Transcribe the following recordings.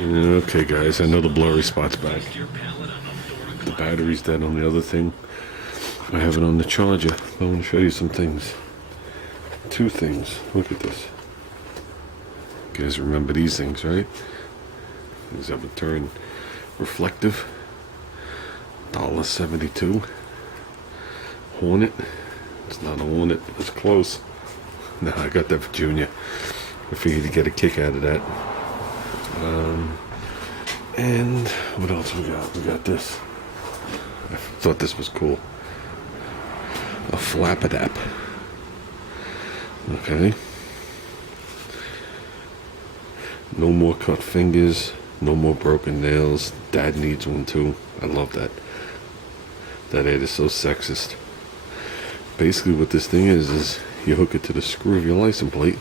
Okay, guys, I know the blurry spot's back. The battery's dead on the other thing. I have it on the charger. I want to show you some things. Two things. Look at this. You guys remember these things, right? These have a turn reflective. $1.72. Hornet. It's not a Hornet. It's close. No, I got that for Junior. I figured he'd get a kick out of that. And what else we got? We got this. I thought this was cool. A Flap-A-Dap. Okay. No more cut fingers. No more broken nails. Dad needs one too. I love that. That ad is so sexist. Basically what this thing is you hook it to the screw of your license plate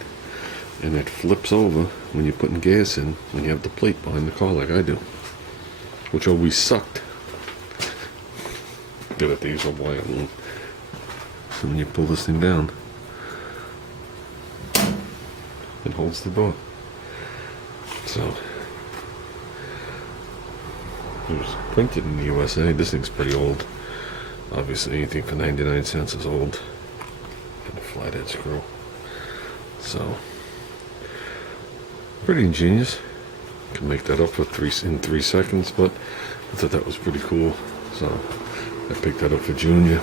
and it flips over when you're putting gas in when you have the plate behind the car like I do. Which always sucked. Get at these old wire one. So when you pull this thing down, it holds the door. So it was printed in the USA. This thing's pretty old. Obviously anything for 99 cents is old. And a flathead screw. So pretty ingenious. Can make that up for in 3 seconds, but I thought that was pretty cool. So I picked that up for Junior.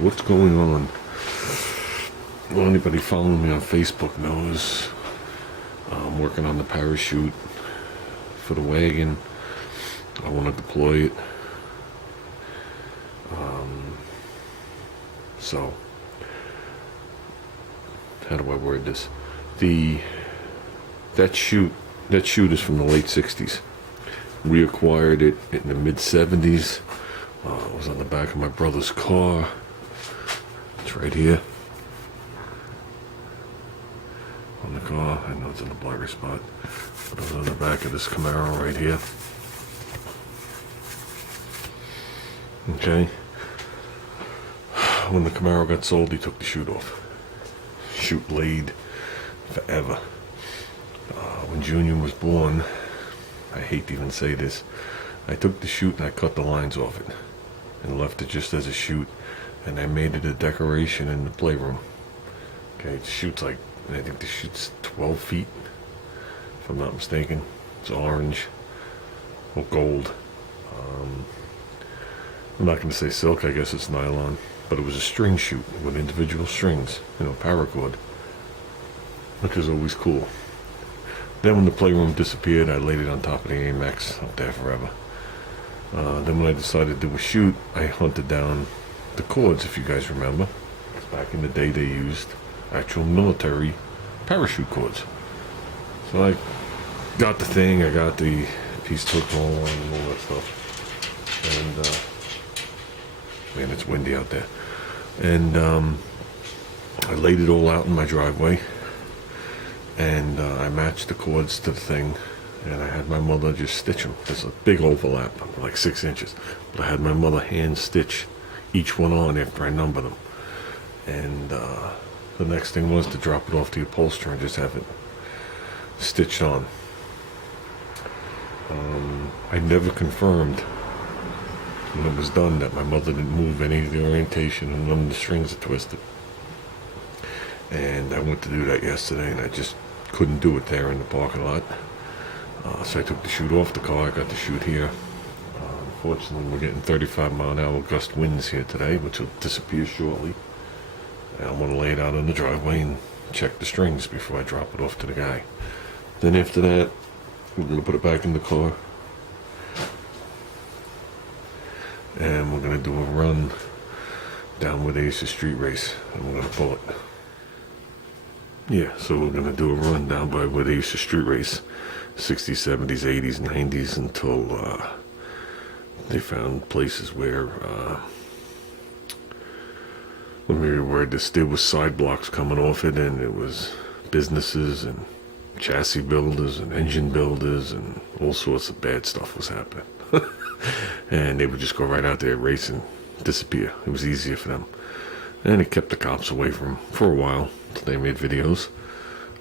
What's going on? Well, anybody following me on Facebook knows I'm working on the parachute for the wagon. I want to deploy it. So how do I word this? That chute is from the late 60s. We acquired it in the mid 70s. It was on the back of my brother's car. It's right here on the car. I know it's in the blurry spot, but it was on the back of this Camaro right here. Okay. When the Camaro got sold, he took the chute off. Chute laid forever. When Junior was born, I hate to even say this, I took the chute and I cut the lines off it and left it just as a chute, and I made it a decoration in the playroom. Okay, the chute's like, I think the chute's 12 feet, if I'm not mistaken. It's orange or gold. I'm not going to say silk, I guess it's nylon, but it was a string chute with individual strings, paracord, which is always cool. Then when the playroom disappeared, I laid it on top of the Amex up there forever. Then when I decided to do a chute, I hunted down the cords, if you guys remember. Back in the day, they used actual military parachute cords. So I got the thing, I got the piece hook all on and all that stuff. And, man, it's windy out there. And I laid it all out in my driveway. And I matched the cords to the thing, and I had my mother just stitch them. There's a big overlap, like 6 inches, but I had my mother hand stitch each one on after I numbered them. And the next thing was to drop it off to the upholsterer and just have it stitched on. I never confirmed when it was done that my mother didn't move any of the orientation and none of the strings are twisted. And I went to do that yesterday, and I just couldn't do it there in the parking lot. So I took the chute off the car. I got the chute here. Unfortunately, we're getting 35-mile-an-hour gust winds here today, which will disappear shortly. And I'm going to lay it out on the driveway and check the strings before I drop it off to the guy. Then after that, we're going to put it back in the car. And we're going to do a run down where they used to street race, and we're going to pull it. Yeah, so we're going to do a run down by where they used to street race, 60s, 70s, 80s, 90s, until they found places where, let me reword this, there was side blocks coming off it, and it was businesses and chassis builders and engine builders, and all sorts of bad stuff was happening. And they would just go right out there, race and disappear. It was easier for them. And it kept the cops away from them for a while until they made videos.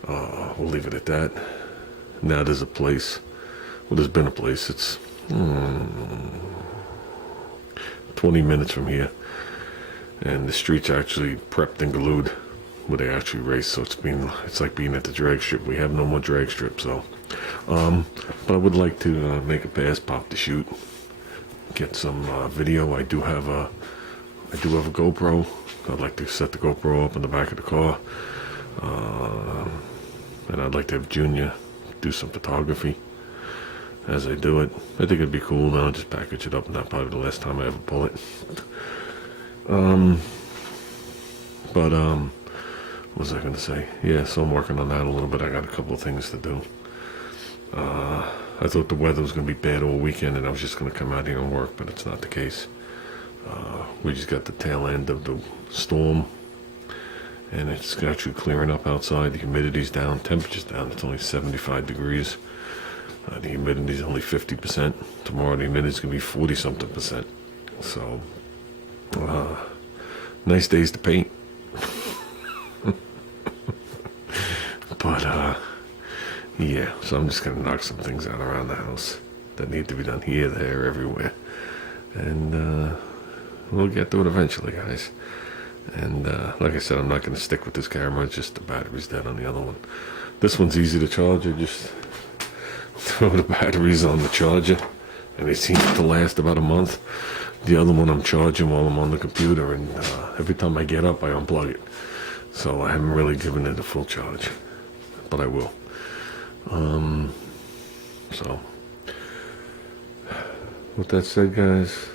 We'll leave it at that. Now there's a place. Well, there's been a place. It's 20 minutes from here, and the street's actually prepped and glued where they actually race. So it's like being at the drag strip. We have no more drag strip. So, but I would like to make a pass, pop the chute, get some video. I do have a GoPro. I'd like to set the GoPro up in the back of the car, and I'd like to have Junior do some photography as I do it. I think it'd be cool. Then I'll just package it up, and that's probably the last time I ever pull it. What was I going to say? Yeah, so I'm working on that a little bit. I got a couple of things to do. I thought the weather was going to be bad all weekend, and I was just going to come out here and work, but it's not the case. We just got the tail end of the storm, and it's actually clearing up outside. The humidity's down, temperature's down. It's only 75 degrees. The humidity's only 50%. Tomorrow the humidity's going to be 40-something percent. So, nice days to paint. But, yeah, so I'm just going to knock some things out around the house that need to be done here, there, everywhere. And we'll get to it eventually, guys. And like I said, I'm not going to stick with this camera. It's just the battery's dead on the other one. This one's easy to charge. I just throw the batteries on the charger, and they seem to last about a month. The other one I'm charging while I'm on the computer, and every time I get up, I unplug it. So I haven't really given it a full charge, but I will. So with that said, guys,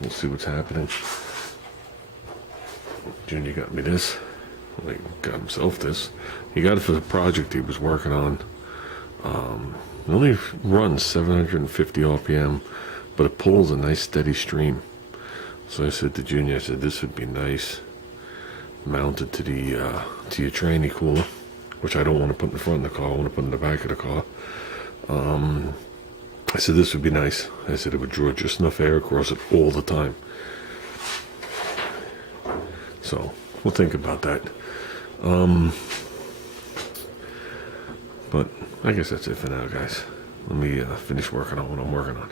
we'll see what's happening. Junior got me this. Well, he got himself this. He got it for the project he was working on. It only runs 750 RPM, but it pulls a nice steady stream. So I said to Junior, I said, this would be nice mounted to the to your tranny cooler, which I don't want to put in the front of the car. I want to put in the back of the car. I said, this would be nice. I said it would draw just enough air across it all the time. So we'll think about that. But I guess that's it for now, guys. Let me finish working on what I'm working on.